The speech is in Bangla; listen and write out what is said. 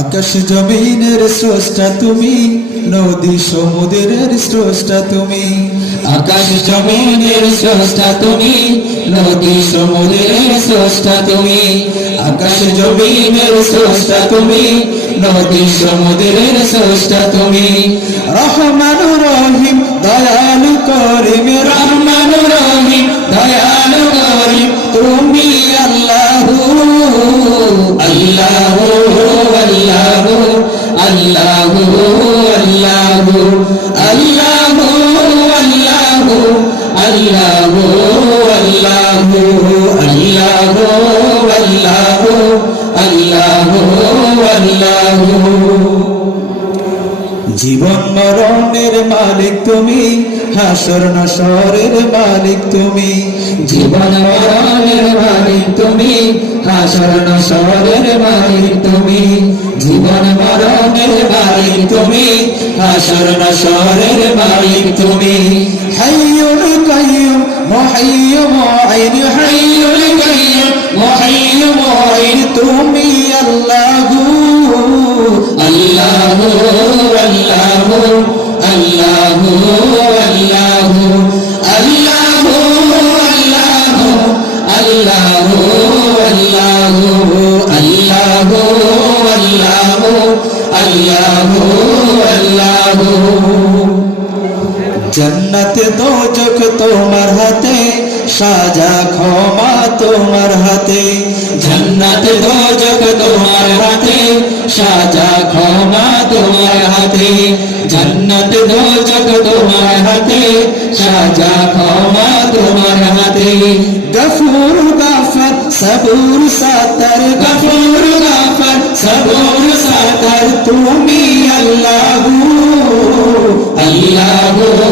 আকাশ জমিনের স্রষ্টা তুমি নদী সমুদ্রের স্রষ্টা তুমি। আকাশ জমিনের স্রষ্টা তুমি নদী সমুদ্রের স্রষ্টা তুমি। আকাশ জমিনের স্রষ্টা তুমি নদী সমুদ্রের স্রষ্টা তুমি। রহমান রহিম দয়ালু করিম রহমান আল্লাহ আল্লাহ আল্লাহ আল্লাহ জীবন মরণের মালিক তুমি, হাসর নসরের মালিক তুমি। জীবন মরণের মালিক তুমি, হাসর নসরের মালিক তুমি। জীবন মরণের মালিক তুমি হাসর নসরের মালিক তুমি। আল্লাহু আল্লাহু জান্নাতে দোজখ তোমার হাতে সাজা ক্ষমা তোমার হাতে জান্নাত দোজখ তোমার হাতে সাজা ক্ষমা তোমার হাতে জান্নাত দোজখ তোমার হাতে সাজা ক্ষমা তোমার হাতে গফুর গাফর সবুর সাতর গফুর গাফর সবুর সাতর তুমি আল্লাহ আল্লাহু